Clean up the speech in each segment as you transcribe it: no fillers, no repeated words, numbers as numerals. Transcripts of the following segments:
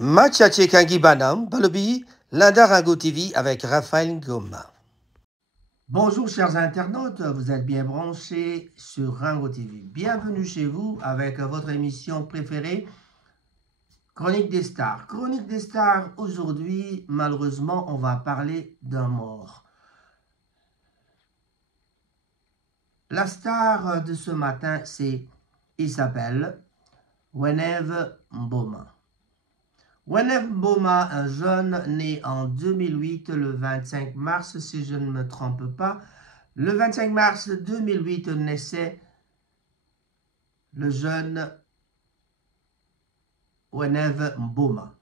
Machache Kangi Banam, Balobi, Linda Ringo TV avec Raphaël Goma. Bonjour chers internautes, vous êtes bien branchés sur Ringo TV. Bienvenue chez vous avec votre émission préférée, Chronique des Stars. Chronique des Stars, aujourd'hui, malheureusement, on va parler d'un mort. La star de ce matin, il s'appelle Weneve Mboma. Weneve Mboma, un jeune né en 2008, le 25 mars, si je ne me trompe pas. Le 25 mars 2008 naissait le jeune Weneve Mboma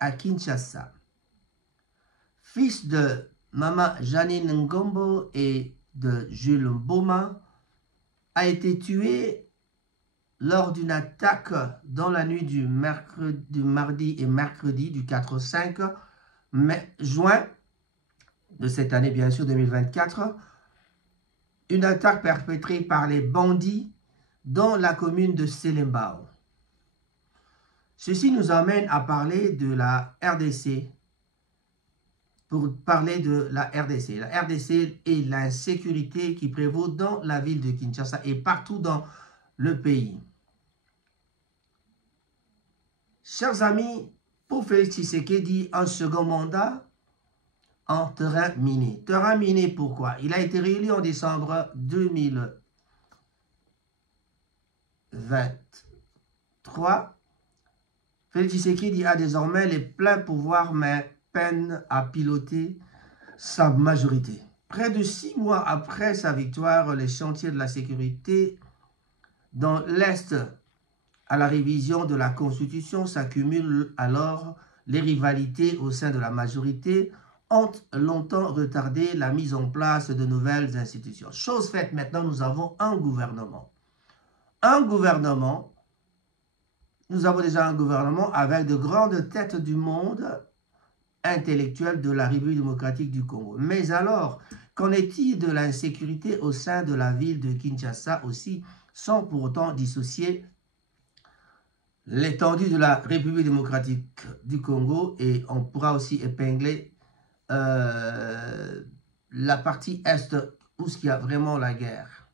à Kinshasa. Fils de Maman Janine Ngombo et de Jules Mboma, a été tué lors d'une attaque dans la nuit du mardi et mercredi du 4-5 juin de cette année, bien sûr, 2024. Une attaque perpétrée par les bandits dans la commune de Selembao. Ceci nous amène à parler de la RDC. Pour parler de la RDC. La RDC est l'insécurité qui prévaut dans la ville de Kinshasa et partout dans le pays. Chers amis, pour Félix Tshisekedi, un second mandat en terrain miné. Terrain miné, pourquoi? Il a été réélu en décembre 2023. Félix Tshisekedi a désormais les pleins pouvoirs, mais peine à piloter sa majorité. Près de 6 mois après sa victoire, les chantiers de la sécurité dans l'Est à la révision de la Constitution s'accumulent. Alors les rivalités au sein de la majorité ont longtemps retardé la mise en place de nouvelles institutions. Chose faite, maintenant nous avons un gouvernement. Nous avons déjà un gouvernement avec de grandes têtes du monde intellectuel de la République démocratique du Congo. Mais alors, qu'en est-il de l'insécurité au sein de la ville de Kinshasa aussi, sans pour autant dissocier l'étendue de la République démocratique du Congo, et on pourra aussi épingler la partie est où il y a vraiment la guerre.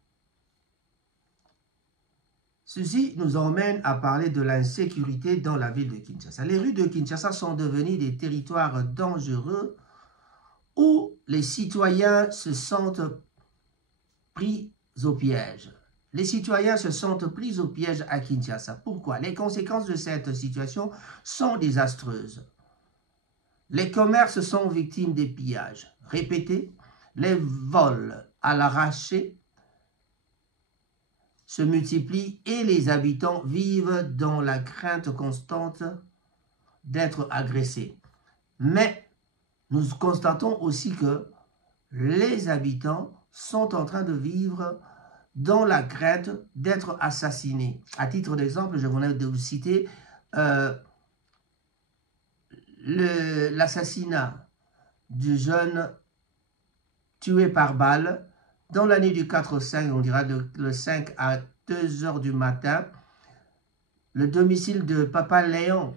Ceci nous emmène à parler de l'insécurité dans la ville de Kinshasa. Les rues de Kinshasa sont devenues des territoires dangereux où les citoyens se sentent pris au piège. Les citoyens se sentent pris au piège à Kinshasa. Pourquoi? Les conséquences de cette situation sont désastreuses. Les commerces sont victimes des pillages répétés, les vols à l'arraché se multiplient et les habitants vivent dans la crainte constante d'être agressés. Mais nous constatons aussi que les habitants sont en train de vivre dans la crainte d'être assassinés. À titre d'exemple, je venais de vous citer l'assassinat du jeune tué par balle dans la nuit du 4-5, on dira le 5 à 2 h du matin, le domicile de Papa Léon,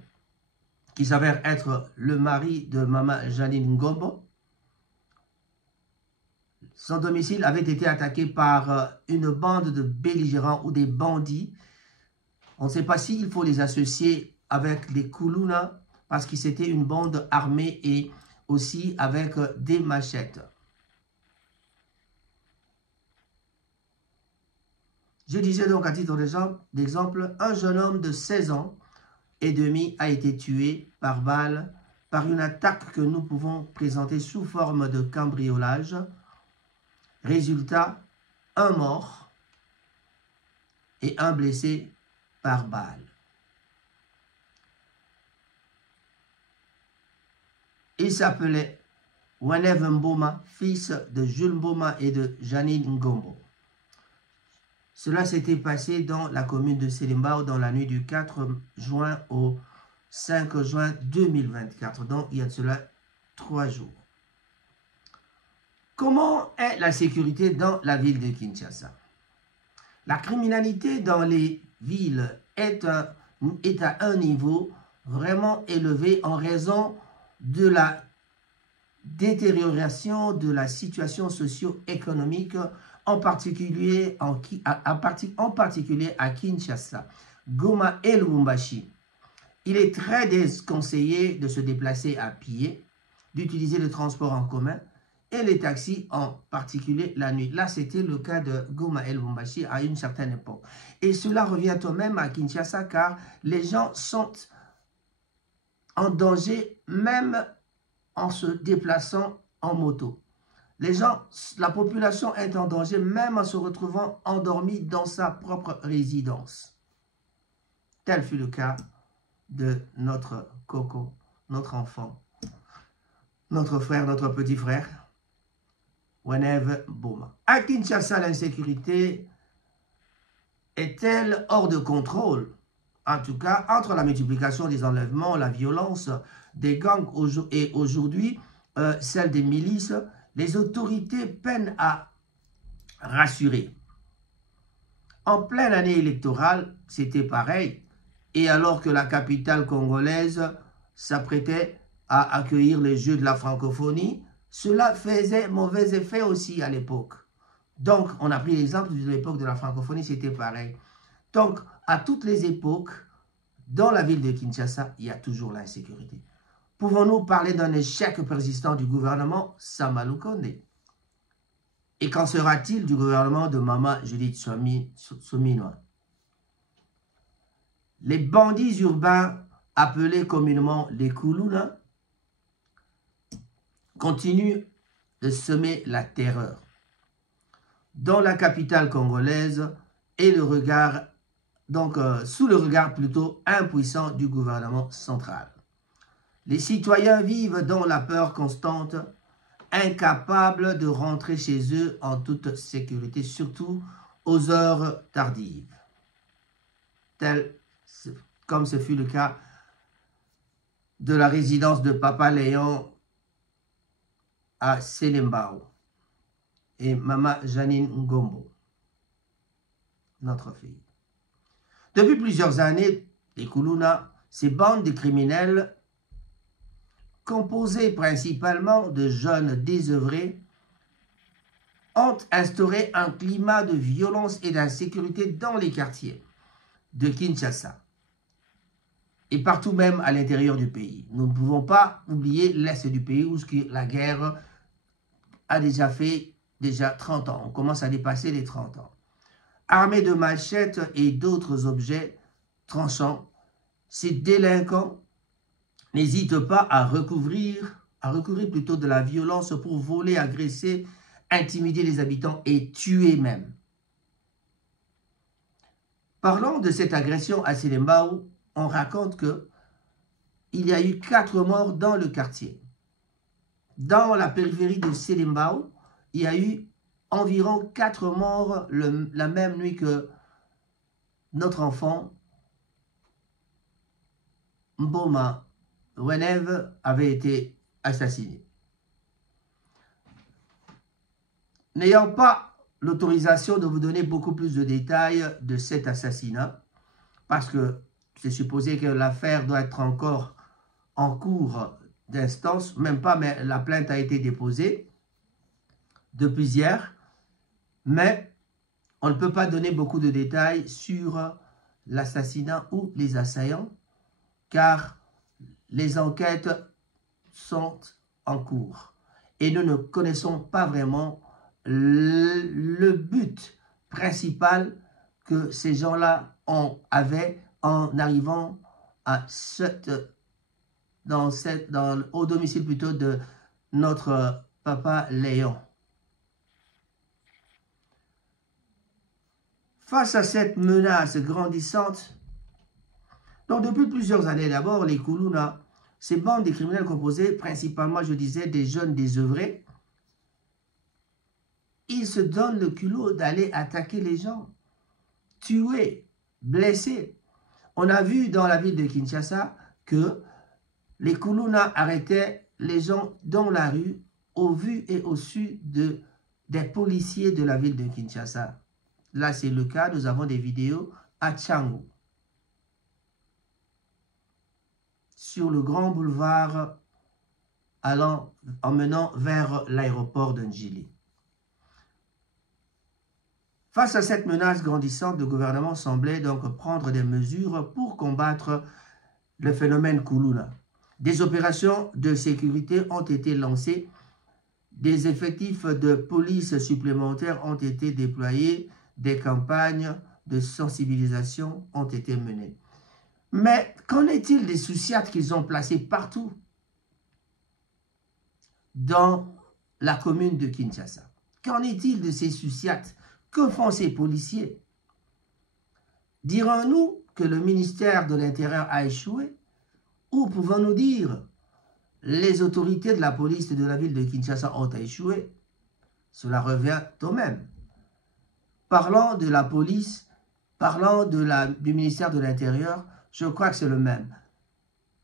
qui s'avère être le mari de Maman Janine Ngombo. Son domicile avait été attaqué par une bande de belligérants ou des bandits. On ne sait pas s'il faut les associer avec les Kuluna, parce que c'était une bande armée et aussi avec des machettes. Je disais donc à titre d'exemple, un jeune homme de 16 ans et demi a été tué par balle par une attaque que nous pouvons présenter sous forme de cambriolage. Résultat, un mort et un blessé par balle. Il s'appelait Weneve Mboma, fils de Jules Mboma et de Janine Ngombo. Cela s'était passé dans la commune de Selembao dans la nuit du 4 juin au 5 juin 2024. Donc, il y a de cela 3 jours. Comment est la sécurité dans la ville de Kinshasa? La criminalité dans les villes est à un niveau vraiment élevé en raison de la détérioration de la situation socio-économique, en particulier, en particulier à Kinshasa, Goma et Lubumbashi. Il est très déconseillé de se déplacer à pied, d'utiliser le transport en commun et les taxis, en particulier la nuit. Là, c'était le cas de Goma et Lubumbashi à une certaine époque. Et cela revient tout de même à Kinshasa car les gens sont en danger même en se déplaçant en moto. Les gens, la population est en danger même en se retrouvant endormie dans sa propre résidence. Tel fut le cas de notre Coco, notre enfant, notre frère, notre petit frère, Weneve Boma. À Kinshasa, l'insécurité est-elle hors de contrôle? En tout cas, entre la multiplication des enlèvements, la violence des gangs et aujourd'hui celle des milices, les autorités peinent à rassurer. En pleine année électorale, c'était pareil. Et alors que la capitale congolaise s'apprêtait à accueillir les Jeux de la francophonie, cela faisait mauvais effet aussi à l'époque. Donc, on a pris l'exemple de l'époque de la francophonie, c'était pareil. Donc, à toutes les époques, dans la ville de Kinshasa, il y a toujours l'insécurité. Pouvons-nous parler d'un échec persistant du gouvernement Sama Lukonde? Et qu'en sera-t-il du gouvernement de Mama Judith Suminwa? Les bandits urbains, appelés communément les Kuluna, continuent de semer la terreur dans la capitale congolaise et le regard, sous le regard plutôt impuissant du gouvernement central. Les citoyens vivent dans la peur constante, incapables de rentrer chez eux en toute sécurité, surtout aux heures tardives, comme ce fut le cas de la résidence de Papa Léon à Selembao et Mama Janine Ngombo, notre fille. Depuis plusieurs années, les Kuluna, ces bandes de criminels composées principalement de jeunes désœuvrés, ont instauré un climat de violence et d'insécurité dans les quartiers de Kinshasa et partout même à l'intérieur du pays. Nous ne pouvons pas oublier l'Est du pays où la guerre a déjà fait 30 ans. On commence à dépasser les 30 ans. Armés de machettes et d'autres objets tranchants, ces délinquants n'hésitent pas à recourir plutôt de la violence pour voler, agresser, intimider les habitants et tuer même. Parlant de cette agression à Selembao, on raconte qu'il y a eu 4 morts dans le quartier. Dans la périphérie de Selembao, il y a eu environ 4 morts la même nuit que notre enfant Mboma Weneve avait été assassiné. N'ayant pas l'autorisation de vous donner beaucoup plus de détails de cet assassinat, parce que c'est supposé que l'affaire doit être encore en cours d'instance, même pas, mais la plainte a été déposée depuis hier, mais on ne peut pas donner beaucoup de détails sur l'assassinat ou les assaillants, car les enquêtes sont en cours et nous ne connaissons pas vraiment le but principal que ces gens-là avaient en arrivant à au domicile plutôt de notre papa Léon. Face à cette menace grandissante, donc depuis plusieurs années d'abord, les Kuluna, ces bandes de criminels composées principalement, je disais, des jeunes désœuvrés, ils se donnent le culot d'aller attaquer les gens, tuer, blesser. On a vu dans la ville de Kinshasa que les Kuluna arrêtaient les gens dans la rue au vu et au su des policiers de la ville de Kinshasa. Là, c'est le cas, nous avons des vidéos à Tchango. sur le grand boulevard en menant vers l'aéroport de Njili. Face à cette menace grandissante, le gouvernement semblait donc prendre des mesures pour combattre le phénomène Kuluna. Des opérations de sécurité ont été lancées, des effectifs de police supplémentaires ont été déployés, des campagnes de sensibilisation ont été menées. Mais qu'en est-il des sous-siates qu'ils ont placés partout dans la commune de Kinshasa? Qu'en est-il de ces sous-siates? Que font ces policiers? Dirons-nous que le ministère de l'Intérieur a échoué? Ou pouvons-nous dire les autorités de la police de la ville de Kinshasa ont échoué? Cela revient au même. Parlant de la police, parlant du ministère de l'Intérieur, je crois que c'est le même.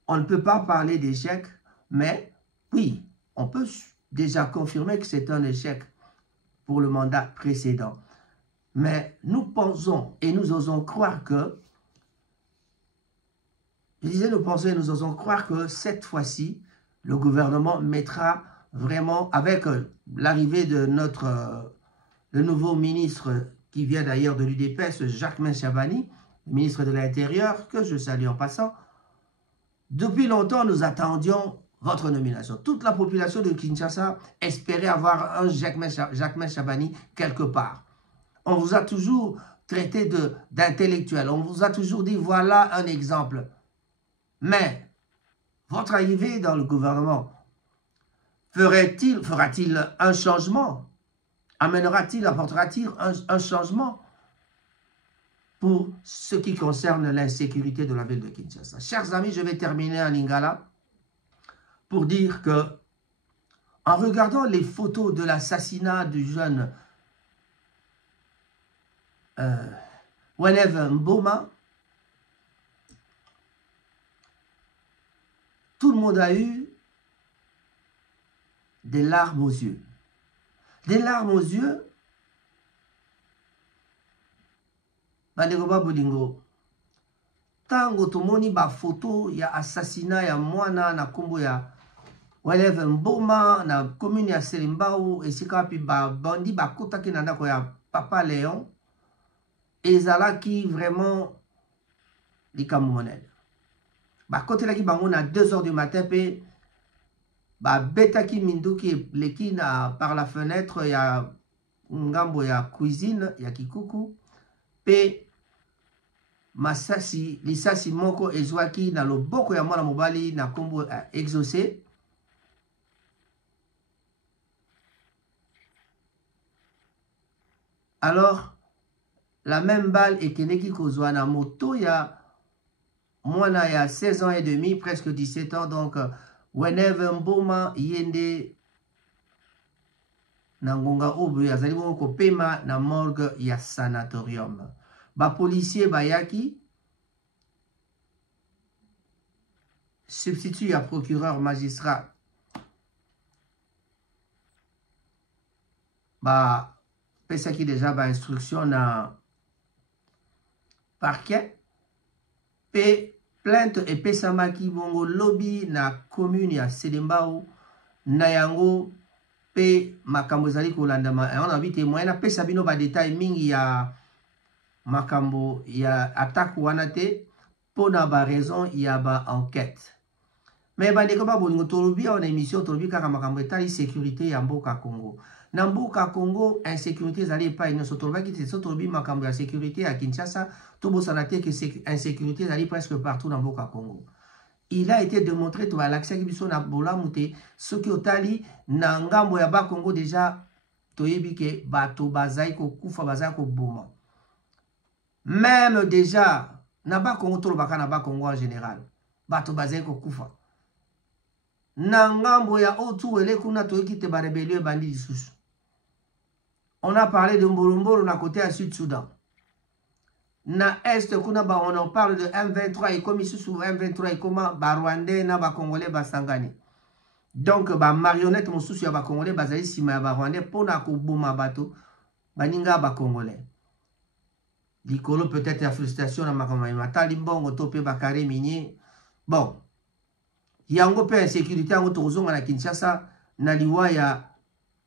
On ne peut pas parler d'échec, mais oui, on peut déjà confirmer que c'est un échec pour le mandat précédent. Mais nous pensons et nous osons croire que, je disais nous pensons et nous osons croire que cette fois-ci, le gouvernement mettra vraiment, avec l'arrivée de le nouveau ministre qui vient d'ailleurs de l'UDPS, Jacquemain Chabani, ministre de l'Intérieur, que je salue en passant. Depuis longtemps, nous attendions votre nomination. Toute la population de Kinshasa espérait avoir un Jacquemain Chabani quelque part. On vous a toujours traité d'intellectuel. On vous a toujours dit, voilà un exemple. Mais votre arrivée dans le gouvernement fera-t-il un changement? Apportera-t-il un changement pour ce qui concerne l'insécurité de la ville de Kinshasa? Chers amis, je vais terminer en lingala pour dire que, en regardant les photos de l'assassinat du jeune Weneve Mboma, tout le monde a eu des larmes aux yeux. Des larmes aux yeux. Bandekoba Bolingo. Tango tomoni ba photo ya assassinat ya mwana na kombo ya Weneve Mboma na commune ya Selimbao esika pi ba bandi ba kotaki na ndako ya Papa Léon. Ezalaki vraiment likambo monene. Ba kotelaki bango na 2 h du matin pe ba betaki minduki leki par la fenêtre ya ngambo ya cuisine ya kikuku pe masasi lisasi moko ezwaki na loboko ya mwana mobali na kombo exaucé. Alors la même balle ekendeki kozwa na moto ya mwana ya 16 ans et demi, presque 17 ans, donc Weneve Mboma yende na ngonga obo azali bongo kopema na morgue ya sanatorium. Ba policier bayaki, substitut à procureur magistrat, ba pesaki déjà ba instruction na parquet pe plainte epesamaki bongo lobby na commune ya Selembao na yango pe makambo ezali kolandama. On a vu témoin na pesa bino ba détail mingi ya makambo ya attaque wana te pona ba raison ya ba enquête. Mais bandeko ba bolingo tolobi en émission tolobi kaka makambo etali sécurité ya mboka Congo. Na mboka Congo, insécurité ezali epai nyonso tolobaki te so tolobi makambo ya sécurité à Kinshasa, tobosana te que insécurité ezali presque partout na mboka Congo. Il a été démontré to alaksaki biso na bolamu te soki otali na ngambo ya ba Congo déjà toyebi ke bato bazai ko kufa bazai ko boma. Même déjà na ba Congo tolobaka na ba Congo en général, bato bazai ko kufa. Na ngambo ya otu ele kuna toyeki te ba rébellion bandi lisusu. On a parlé de Mbolombolo na côté à Sud-Soudan. Na Est, on en parle de M23 et comme ici sous M23 et comment ba Rwandais na ba Congolais ba sangani. Donc ba marionnette mosusu ya ba Congolais bazali sima ya ba Rwandais pona ko boma bato baninga ba Congolais. Likolo peut-être la frustration na makambo ya matali mbongo to pe ba carré minier. Bon. yango pe insécurité yango tozonga na Kinshasa na liwa ya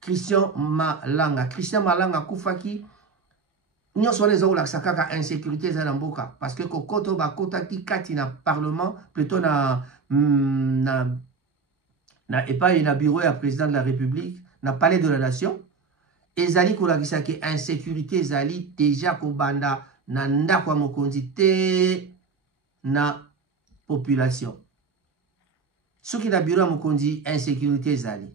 Christian Malanga. Christian Malanga kufaki nyonso wana ezokolakisa kaka insécurité eza na mboka parce que kokoto bakotaki kati na parlement plutôt na epai na bureau ya président de la République na palais de la nation ezali kolakisa ke insécurité ezali déjà kobanda na ndako ya mokonzi te na population soki na bureau ya mokonzi insécurité ezali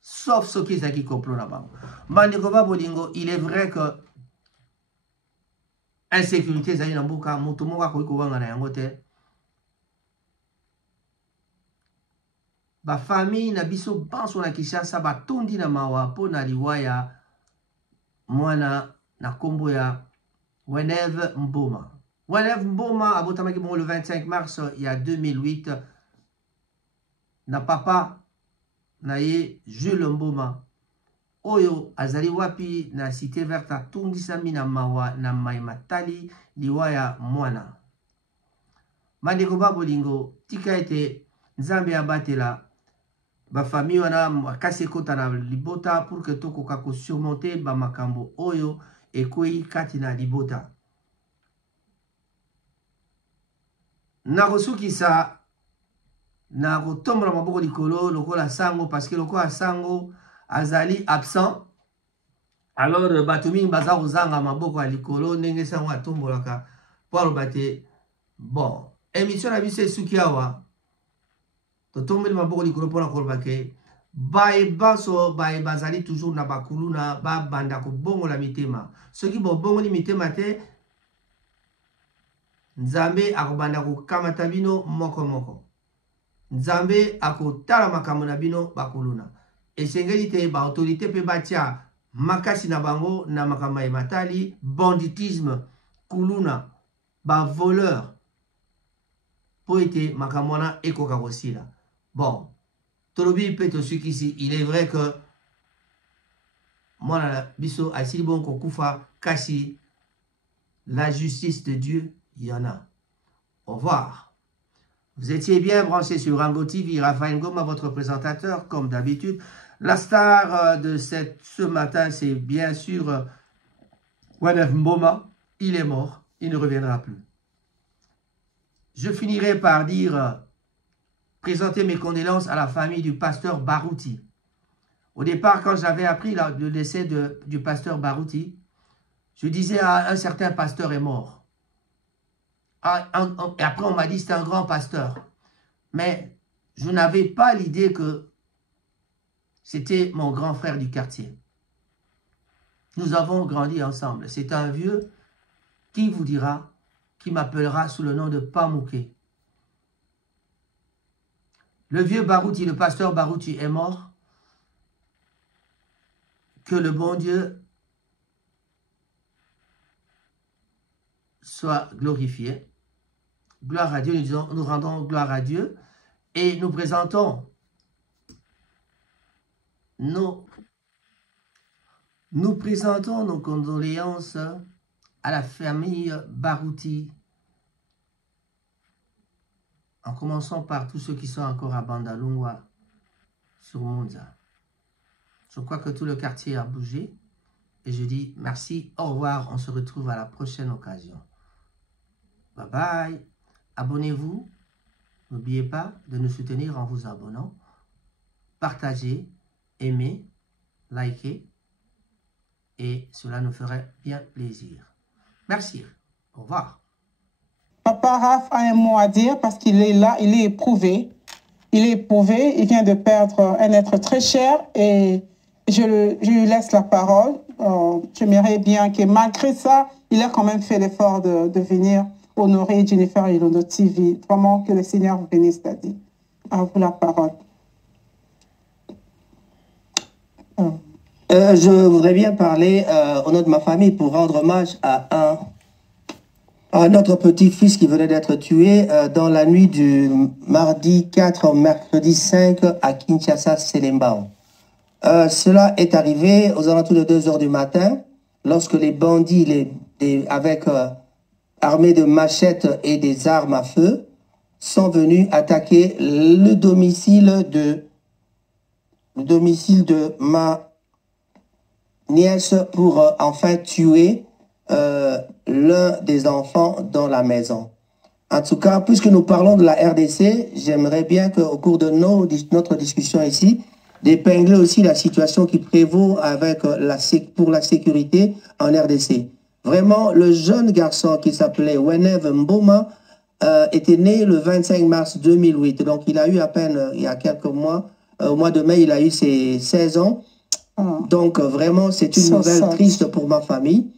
sauf soki ezalaki complot na bango bandeko babolingo il est vrai que insécurité ezali na mboka moto moko akoki kobanga na yango te bafamille na biso banso na Kinshasa batondi na mawa mpo na liwa ya mwana na nkombo ya Weneve Mboma. Weneve Mboma abotamaki bongo le 25 mars ya 2008 na papa na ye Jules Mboma oyo azali wapi na cité verte atundisami na mawa na mai matali liwa ya mwana. Bandeko babolingo tika ete Nzambe abatela ba famille wana makasi ekota na libota pour que tokoka ko surmonter ba makambo oyo ekwei kati na libota. Na kosukisa na kotombola maboko likolo lokola sango parce que lokola sango azali absent alors bato mingi baza kozanga maboko ya likolo ndenge sango atombolaka po aloba te bon émission na biso esuki awa totombeli maboko likolo mpona koloba ke bayebanso bazali toujours na bakuluna babanda kobongola mitema soki bobongoli mitema te Nzambe akobanda kokamata bino moko moko Nzambe akotala makambo na bino bakuluna esengeli te ba autorité pe batia makasi na bango na makambo ya matali banditisme kuluna ba voleur po ete makambo wana ekoka kosila. Bon, tolobi pe tosukisi, il est vrai que mwana biso asili bon kokufa kasi la justice de Dieu, il y en a. Au revoir. Vous étiez bien branchés sur Rango TV, Raphaël Ngoma, votre présentateur, comme d'habitude. La star de ce matin, c'est bien sûr Weneve Mboma. Il est mort, il ne reviendra plus. Je finirai par dire, présenter mes condoléances à la famille du pasteur Barouti. Au départ, quand j'avais appris le décès du pasteur Barouti, je disais un certain pasteur est mort. Et après, on m'a dit c'est un grand pasteur. Mais je n'avais pas l'idée que c'était mon grand frère du quartier. Nous avons grandi ensemble. C'est un vieux qui vous dira, qui m'appellera sous le nom de Pamouké. Le vieux Barouti, le pasteur Barouti est mort. Que le bon Dieu soit glorifié. Gloire à Dieu, nous rendons gloire à Dieu et nous présentons nos condoléances à la famille Barouti, en commençant par tous ceux qui sont encore à Bandalungwa, sur Monza. Je crois que tout le quartier a bougé et je dis merci, au revoir, on se retrouve à la prochaine occasion. Bye bye, abonnez-vous, n'oubliez pas de nous soutenir en vous abonnant, partagez, aimez, likez et cela nous ferait bien plaisir. Merci, au revoir. Papa Raph a un mot à dire parce qu'il est là, il est éprouvé. Il est éprouvé, il vient de perdre un être très cher et je lui laisse la parole. J'aimerais bien que malgré ça, il a quand même fait l'effort de venir honorer Jennifer Ilondo TV. Vraiment que le Seigneur vous bénisse, Daddy. À vous la parole. Je voudrais bien parler au nom de ma famille pour rendre hommage à notre petit-fils qui venait d'être tué dans la nuit du mardi 4 au mercredi 5 à Kinshasa, Selembao. Cela est arrivé aux alentours de 2 h du matin, lorsque les bandits, armés de machettes et des armes à feu, sont venus attaquer le domicile de ma nièce pour enfin tuer l'un des enfants dans la maison. En tout cas, puisque nous parlons de la RDC, j'aimerais bien qu'au cours de notre discussion ici, d'épingler aussi la situation qui prévaut pour la sécurité en RDC. Vraiment, le jeune garçon qui s'appelait Wenev Mboma était né le 25 mars 2008. Donc, il a eu à peine, il y a quelques mois, au mois de mai, il a eu ses 16 ans. Donc, vraiment, c'est une nouvelle triste pour ma famille.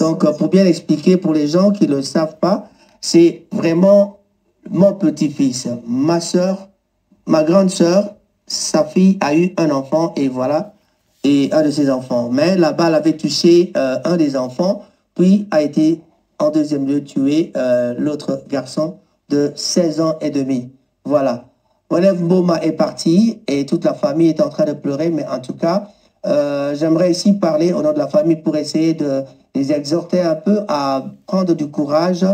Donc, pour bien expliquer pour les gens qui ne le savent pas, c'est vraiment mon petit-fils. Ma soeur, ma grande soeur, sa fille a eu un enfant et voilà, et un de ses enfants. Mais la balle avait touché un des enfants, puis a été en deuxième lieu tué l'autre garçon de 16 ans et demi. Voilà. Wenev Mboma est parti et toute la famille est en train de pleurer, mais en tout cas, j'aimerais ici parler au nom de la famille pour essayer de les exhorter un peu à prendre du courage.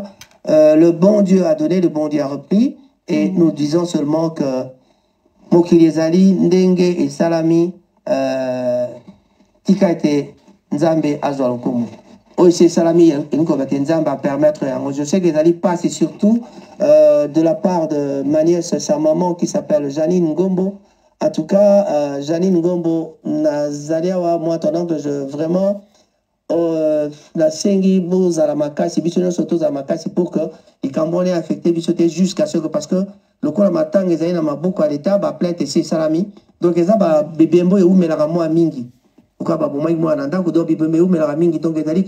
Le bon Dieu a donné, le bon Dieu a repris, et nous disons seulement que Mokili ezali ndenge et salami tika ete nzambe azwa lokumu. Oyo salami elingi nzambe a permettre yango. Je sais que ezali passe surtout de la part de ma nièce, sa maman qui s'appelle Janine Ngombo. En tout cas, Janine Ngombo nazali awa moi tendant que je vraiment la sengi bozala makasi biso nyonso tozala makasi pour que likambo wana affecté biso te jusqu'à ce que parce que lokola matanga ezali na maboko ya leta baplainte esi esalami donc eza bibembo eumelaka mwa mingi oka babomaki mwana na ndako donc bibembo eumelaka mingi donc ezali